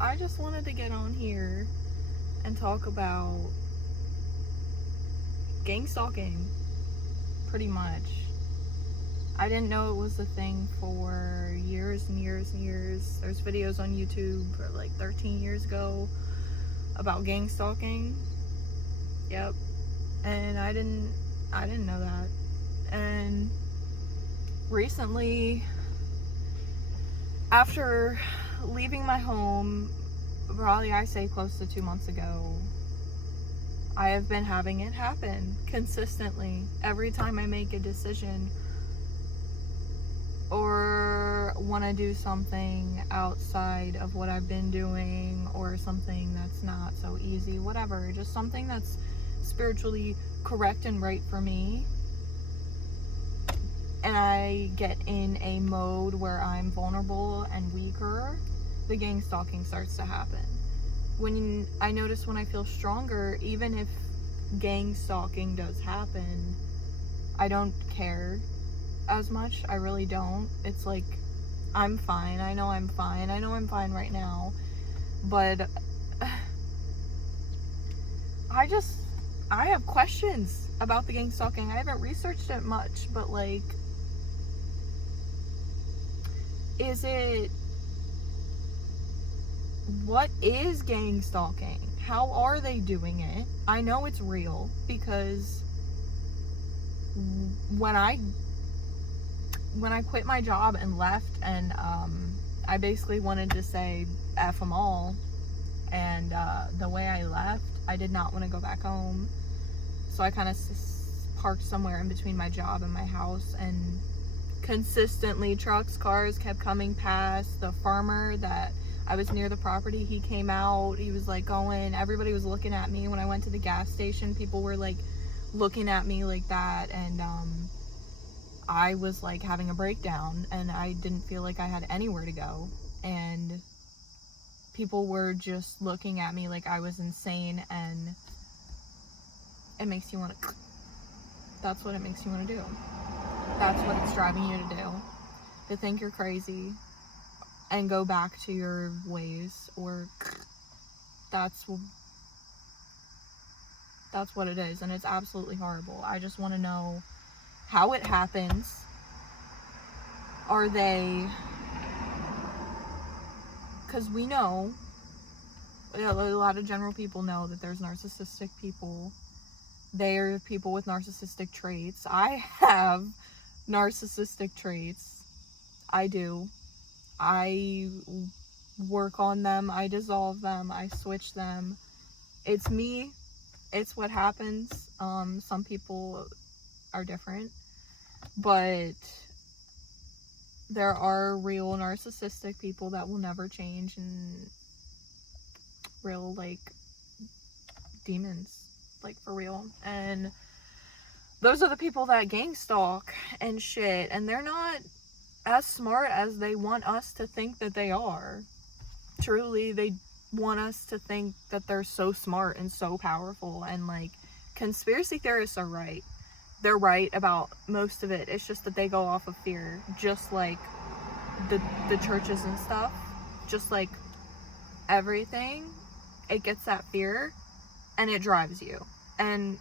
I just wanted to get on here and talk about gang stalking, pretty much. I didn't know it was a thing for years and years and years. There's videos on YouTube for like 13 years ago about gang stalking. Yep. And I didn't know that. And recently, after leaving my home, probably I say close to 2 months ago, I have been having it happen consistently every time I make a decision or want to do something outside of what I've been doing, or something that's not so easy, whatever, just something that's spiritually correct and right for me, and I get in a mode where I'm vulnerable and weaker, the gang stalking starts to happen. When I notice when I feel stronger, even if gang stalking does happen, I don't care as much. I really don't. It's like, I'm fine. I know I'm fine. I know I'm fine right now. But I have questions about the gang stalking. I haven't researched it much, but like, what is gang stalking? How are they doing it? I know it's real because when I quit my job and left, and I basically wanted to say F them all, and the way I left, I did not want to go back home, so I kind of parked somewhere in between my job and my house, and consistently cars kept coming past. The farmer that I was near the property, he came out, he was like going, everybody was looking at me. When I went to the gas station, people were like looking at me like that, and I was like having a breakdown, and I didn't feel like I had anywhere to go, and people were just looking at me like I was insane, and it makes you want to, that's what it makes you want to do. That's what it's driving you to do, to think you're crazy and go back to your ways, or that's what it is, and it's absolutely horrible. I just want to know how it happens. Are they, because we know, a lot of general people know that there's narcissistic people. They're people with narcissistic traits. I have narcissistic traits. I do. I work on them. I dissolve them. I switch them. It's me. It's what happens. Some people are different, but there are real narcissistic people that will never change, and real like demons, like for real. And those are the people that gang stalk and shit, and they're not as smart as they want us to think that they are. Truly, they want us to think that they're so smart and so powerful, and like, conspiracy theorists are right. They're right about most of it. It's just that they go off of fear, just like the churches and stuff, just like everything. It gets that fear and it drives you. And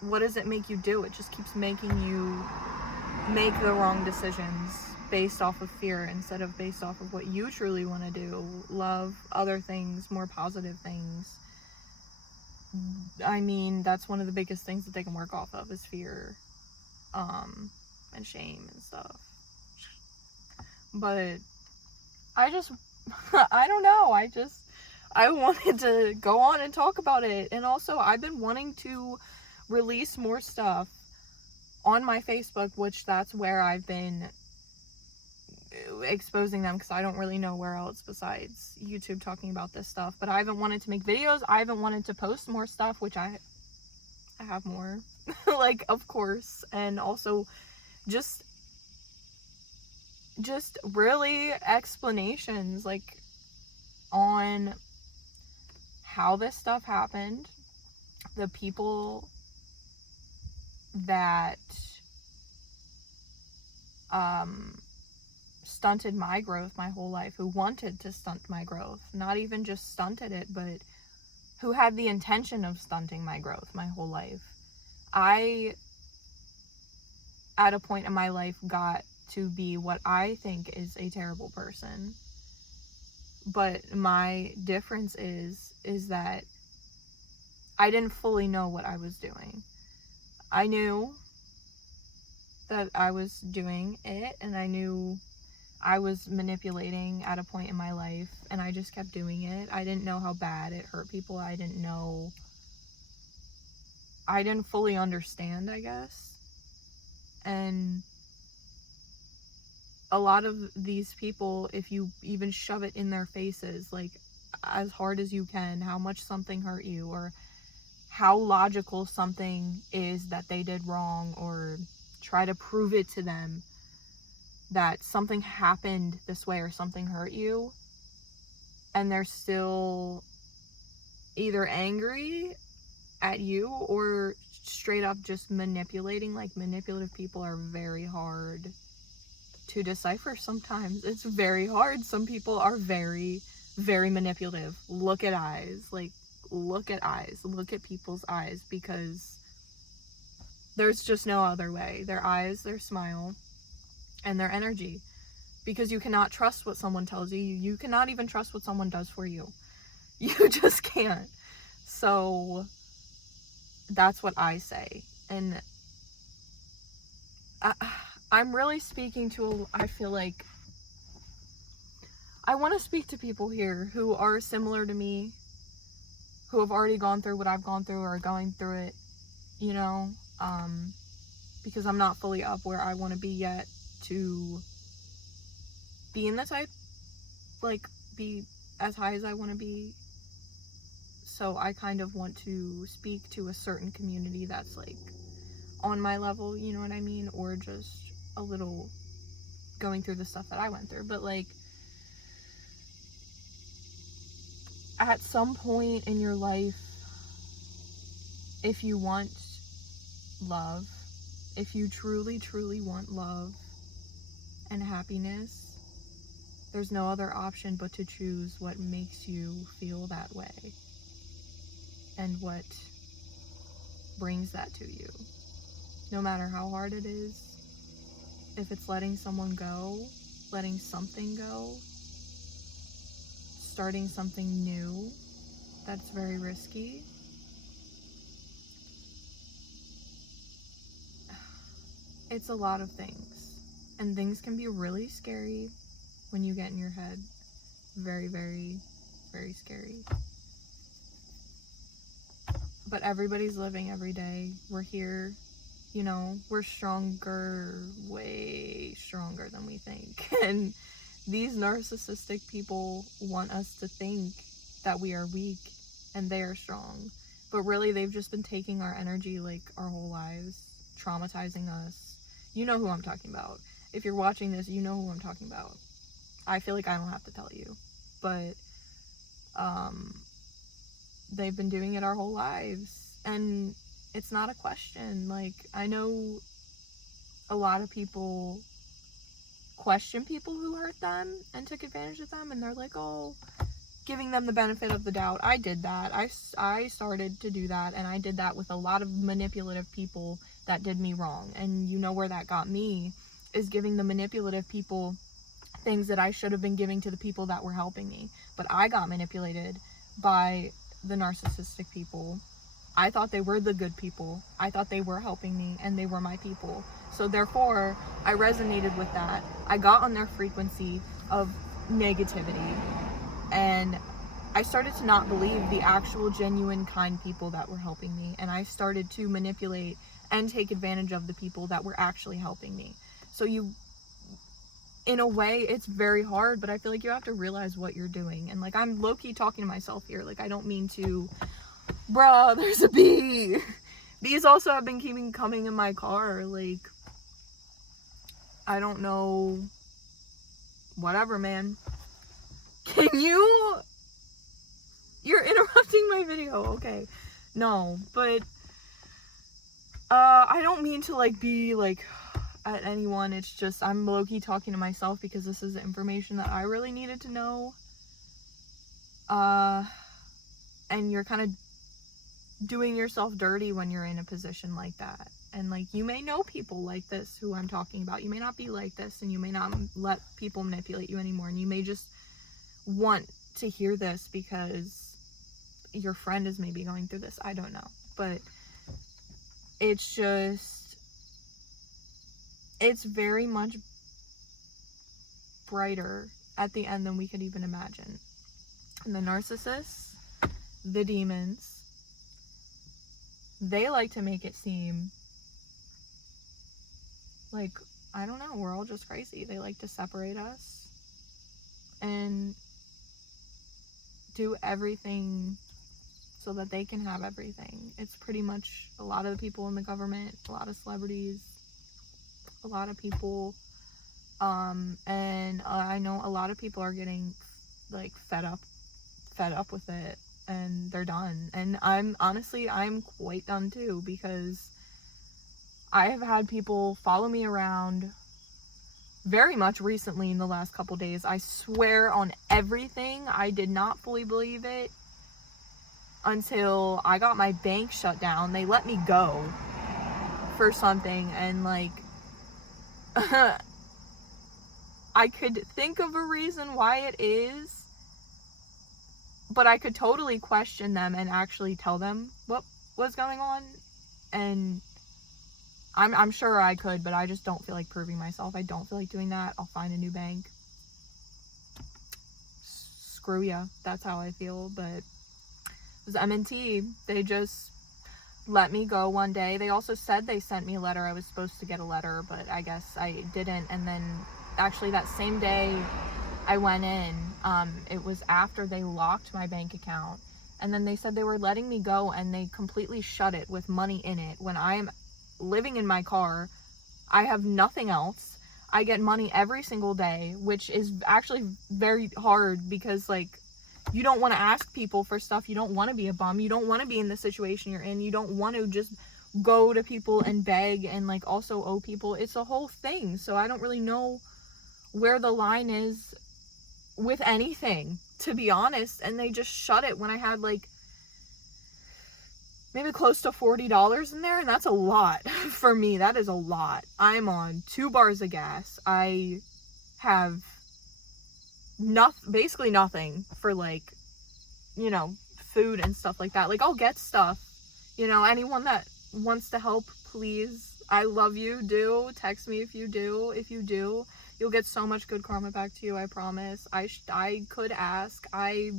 what does it make you do? It just keeps making you make the wrong decisions based off of fear instead of based off of what you truly want to do. Love, other things, more positive things. I mean, that's one of the biggest things that they can work off of is fear, and shame and stuff. But I don't know. I wanted to go on and talk about it. And also, I've been wanting to release more stuff on my Facebook, which that's where I've been exposing them, because I don't really know where else besides YouTube talking about this stuff. But I haven't wanted to make videos. I haven't wanted to post more stuff, which I have more, like, of course. And also just really explanations, like, on how this stuff happened, the people that stunted my growth my whole life, who wanted to stunt my growth, not even just stunted it, but who had the intention of stunting my growth my whole life. I, at a point in my life, got to be what I think is a terrible person. But my difference is that I didn't fully know what I was doing. I knew that I was doing it, and I knew I was manipulating at a point in my life, and I just kept doing it. I didn't know how bad it hurt people. I didn't fully understand, I guess. And a lot of these people, if you even shove it in their faces, like, as hard as you can, how much something hurt you, or how logical something is that they did wrong, or try to prove it to them that something happened this way or something hurt you, and they're still either angry at you or straight up just manipulating. Like, manipulative people are very hard to decipher sometimes. It's very hard. Some people are very, very manipulative. Look at eyes. Like, look at eyes. Look at people's eyes, because there's just no other way. Their eyes, their smile, and their energy. Because you cannot trust what someone tells you. You cannot even trust what someone does for you. You just can't. So that's what I say. And I'm really speaking to, I feel like I want to speak to people here who are similar to me, who have already gone through what I've gone through, or are going through it, you know, because I'm not fully up where I want to be yet to be in the type, like, be as high as I want to be. So I kind of want to speak to a certain community that's, like, on my level, you know what I mean? Or just a little going through the stuff that I went through. But, like, at some point in your life, if you want love, if you truly, truly want love and happiness, there's no other option but to choose what makes you feel that way and what brings that to you. No matter how hard it is, if it's letting someone go, letting something go, starting something new that's very risky, it's a lot of things. And things can be really scary when you get in your head. Very, very, very scary. But everybody's living every day. We're here, you know, we're stronger, way stronger than we think. And these narcissistic people want us to think that we are weak and they are strong. But really, they've just been taking our energy, like, our whole lives, traumatizing us. You know who I'm talking about. If you're watching this, you know who I'm talking about. I feel like I don't have to tell you. But, they've been doing it our whole lives. And it's not a question. Like, I know a lot of people question people who hurt them and took advantage of them, and they're like, oh, giving them the benefit of the doubt. I did that. I started to do that, and I did that with a lot of manipulative people that did me wrong. And you know where that got me, is giving the manipulative people things that I should have been giving to the people that were helping me. But I got manipulated by the narcissistic people. I thought they were the good people. I thought they were helping me, and they were my people. So therefore, I resonated with that. I got on their frequency of negativity, and I started to not believe the actual genuine kind people that were helping me, and I started to manipulate and take advantage of the people that were actually helping me. So in a way, it's very hard, but I feel like you have to realize what you're doing. And, like, I'm low-key talking to myself here. Like, I don't mean to, bruh, there's a bee. Bees also have been coming in my car. Like, I don't know. Whatever, man. You're interrupting my video. Okay. No, but I don't mean to, like, be, like, at anyone. It's just, I'm low-key talking to myself because this is information that I really needed to know. And you're kind of doing yourself dirty when you're in a position like that. And like, you may know people like this who I'm talking about. You may not be like this, and you may not let people manipulate you anymore, and you may just want to hear this because your friend is maybe going through this. I don't know, but it's just, it's very much brighter at the end than we could even imagine. And the narcissists, the demons, they like to make it seem like, I don't know, we're all just crazy. They like to separate us and do everything so that they can have everything. It's pretty much a lot of the people in the government, a lot of celebrities, a lot of people, and I know a lot of people are getting like fed up with it, and they're done. And I'm quite done too, because I have had people follow me around very much recently in the last couple days. I swear on everything, I did not fully believe it until I got my bank shut down. They let me go for something, and like I could think of a reason why it is, but I could totally question them and actually tell them what was going on. And I'm sure I could, but I just don't feel like proving myself. I don't feel like doing that. I'll find a new bank. Screw ya. That's how I feel. But it was M&T. They just let me go one day. They also said they sent me a letter. I was supposed to get a letter, but I guess I didn't. And then actually that same day I went in, it was after they locked my bank account. And then they said they were letting me go, and they completely shut it with money in it when I am living in my car. I have nothing else. I get money every single day, which is actually very hard because like, you don't want to ask people for stuff. You don't want to be a bum. You don't want to be in the situation you're in. You don't want to just go to people and beg and like also owe people. It's a whole thing. So I don't really know where the line is with anything, to be honest. And they just shut it when I had like maybe close to $40 in there, and that's a lot for me. That is a lot. I'm on 2 bars of gas. I have basically nothing for like, you know, food and stuff like that. Like, I'll get stuff, you know, anyone that wants to help, please, I love you, do text me if you do. You'll get so much good karma back to you, I promise. I could ask. I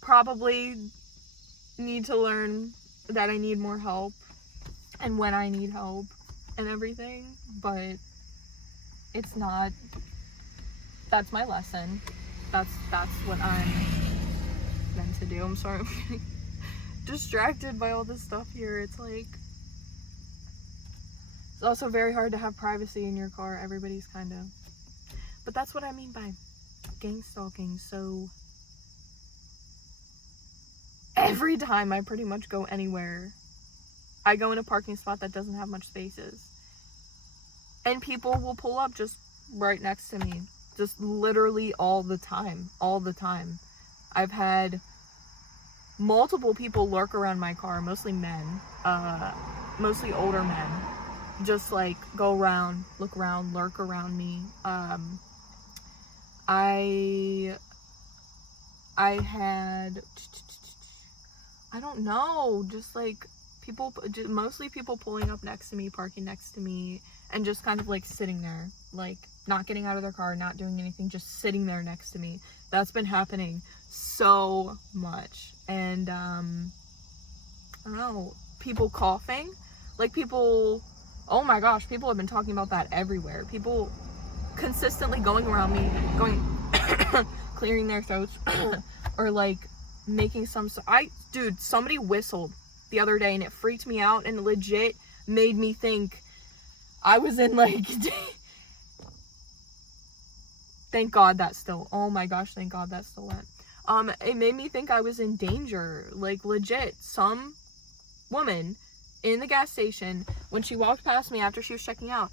probably need to learn that I need more help and when I need help and everything, but it's not, that's my lesson. That's what I'm meant to do. I'm sorry, I'm getting distracted by all this stuff here. It's like, it's also very hard to have privacy in your car. Everybody's kind of, but that's what I mean by gang stalking. So every time I pretty much go anywhere, I go in a parking spot that doesn't have much spaces, and people will pull up just right next to me, just literally all the time. I've had multiple people lurk around my car, mostly men, mostly older men, just like go around, look around, lurk around me. I had, I don't know, just like mostly people pulling up next to me, parking next to me, and just kind of like sitting there, like not getting out of their car, not doing anything, just sitting there next to me. That's been happening so much. And I don't know, people coughing, like people, oh my gosh, people have been talking about that everywhere. People consistently going around me, clearing their throats or like making some, dude, somebody whistled the other day and it freaked me out and legit made me think I was in like thank God that still, oh my gosh, thank God that still went. It made me think I was in danger, like legit. Some woman in the gas station, when she walked past me after she was checking out,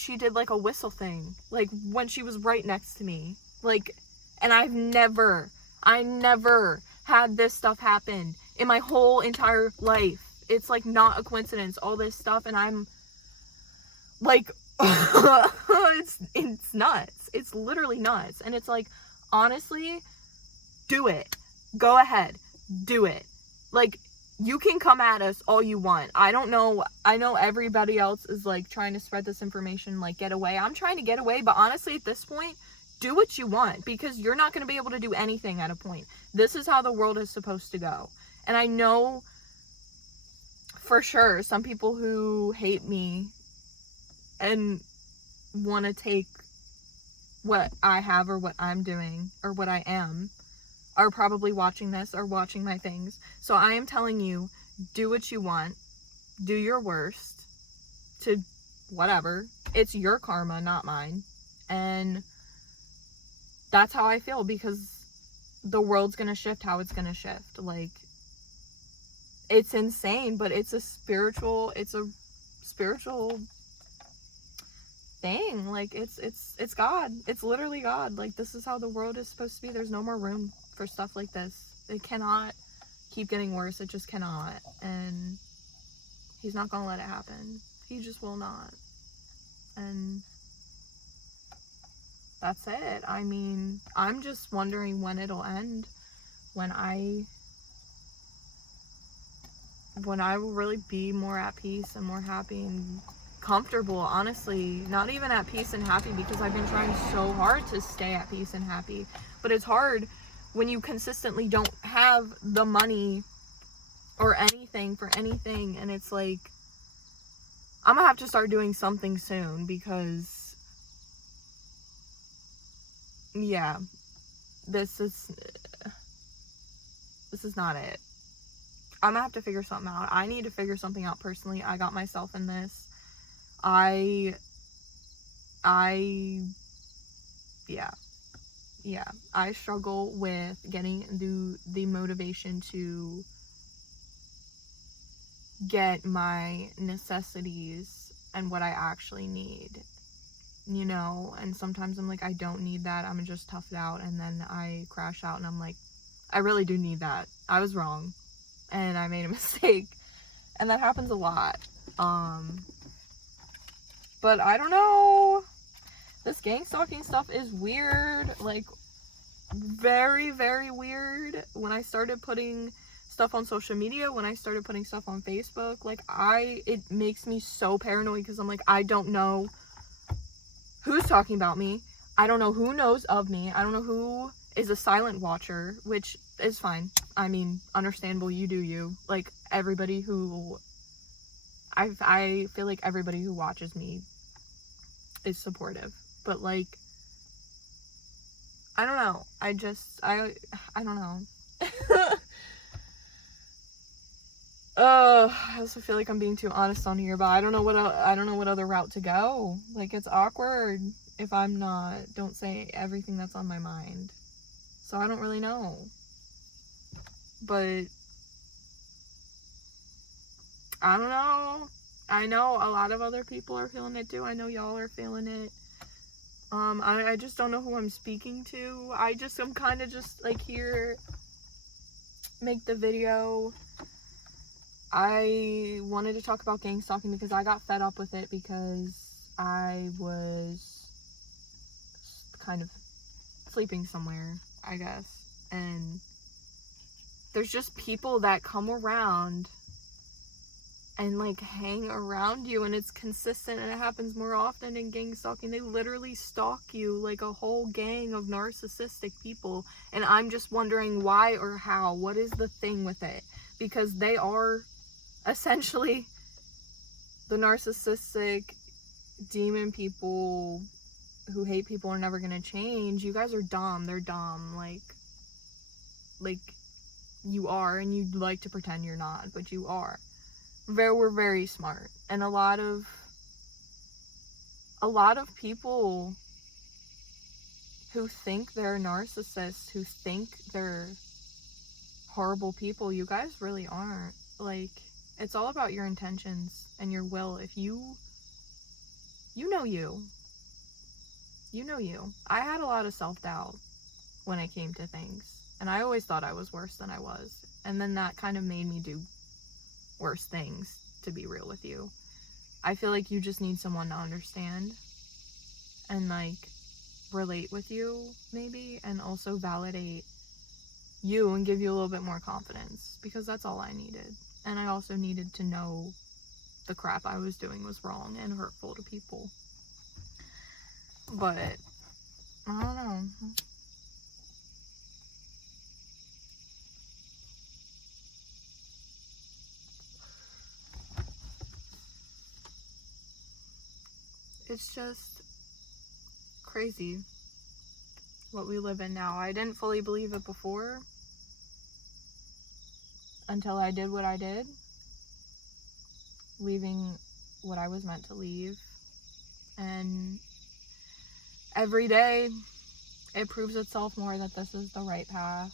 she did like a whistle thing, like when she was right next to me, like, and I never had this stuff happen in my whole entire life. It's like not a coincidence, all this stuff, and I'm like, it's nuts. It's literally nuts. And it's like, honestly, do it. Go ahead, do it. Like, you can come at us all you want. I don't know. I know everybody else is like trying to spread this information, like get away. I'm trying to get away, but honestly, at this point, do what you want, because you're not going to be able to do anything at a point. This is how the world is supposed to go. And I know for sure some people who hate me and want to take what I have or what I'm doing or what I am are probably watching this or watching my things. So I am telling you, do what you want. Do your worst to whatever. It's your karma, not mine. And that's how I feel, because the world's gonna shift how it's gonna shift. Like, it's insane, but it's a spiritual thing. Like, it's God. It's literally God. Like, this is how the world is supposed to be. There's no more room for stuff like this. It cannot keep getting worse. It just cannot. And he's not gonna let it happen. He just will not. And that's it. I mean, I'm just wondering when it'll end, when I will really be more at peace and more happy and comfortable. Honestly, not even at peace and happy, because I've been trying so hard to stay at peace and happy, but it's hard when you consistently don't have the money or anything for anything. And it's like, I'm gonna have to start doing something soon, because yeah, this is not it. I'm gonna have to figure something out. I need to figure something out personally. I got myself in this. I struggle with getting the motivation to get my necessities and what I actually need, you know. And sometimes I'm like, I don't need that, I'm gonna just tough it out, and then I crash out and I'm like, I really do need that. I was wrong and I made a mistake, and that happens a lot. But I don't know, this gang stalking stuff is weird, like very, very weird. When I started putting stuff on social media, when I started putting stuff on Facebook, like it makes me so paranoid, because I'm like, I don't know who's talking about me. I don't know who knows of me. I don't know who is a silent watcher, which is fine. I mean, understandable, you do you. Like, everybody who I feel like everybody who watches me is supportive, but like, I don't know. I don't know. I also feel like I'm being too honest on here, but I don't know what other route to go. Like, it's awkward if don't say everything that's on my mind. So I don't really know. But I don't know. I know a lot of other people are feeling it too. I know y'all are feeling it. I just don't know who I'm speaking to. I'm kind of just like here, make the video. I wanted to talk about gang stalking because I got fed up with it, because I was kind of sleeping somewhere, I guess. And there's just people that come around and like hang around you, and it's consistent, and it happens more often in gang stalking. They literally stalk you like a whole gang of narcissistic people, and I'm just wondering why or how. What is the thing with it? Because they are essentially the narcissistic demon people who hate people, are never gonna change. You guys are dumb. They're dumb. Like you are, and you like to pretend you're not, but you are. We're very smart, and a lot of people who think they're narcissists, who think they're horrible people, you guys really aren't. Like, it's all about your intentions and your will. If you You know you. You know you. I had a lot of self-doubt when it came to things. And I always thought I was worse than I was. And then that kind of made me do worse things, to be real with you. I feel like you just need someone to understand and, like, relate with you, maybe, and also validate you and give you a little bit more confidence, because that's all I needed. And I also needed to know the crap I was doing was wrong and hurtful to people. But I don't know. It's just crazy what we live in now. I didn't fully believe it before until I did what I did, leaving what I was meant to leave. And every day it proves itself more that this is the right path.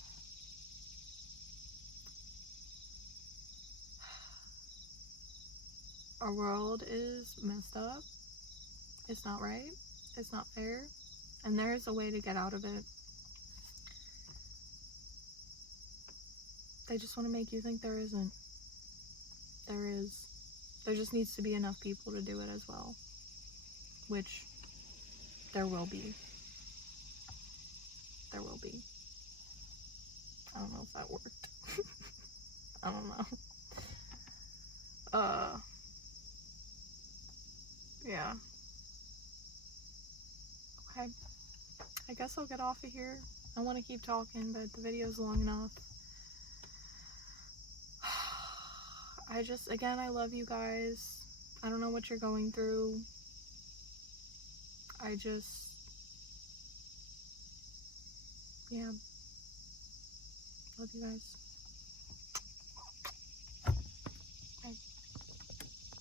Our world is messed up. It's not right. It's not fair. And there is a way to get out of it. They just want to make you think there isn't. There is. There just needs to be enough people to do it as well. Which there will be. There will be. I don't know if that worked. I don't know. Yeah. Okay. I guess I'll get off of here. I want to keep talking, but the video's long enough. Again, I love you guys. I don't know what you're going through. Yeah. Love you guys.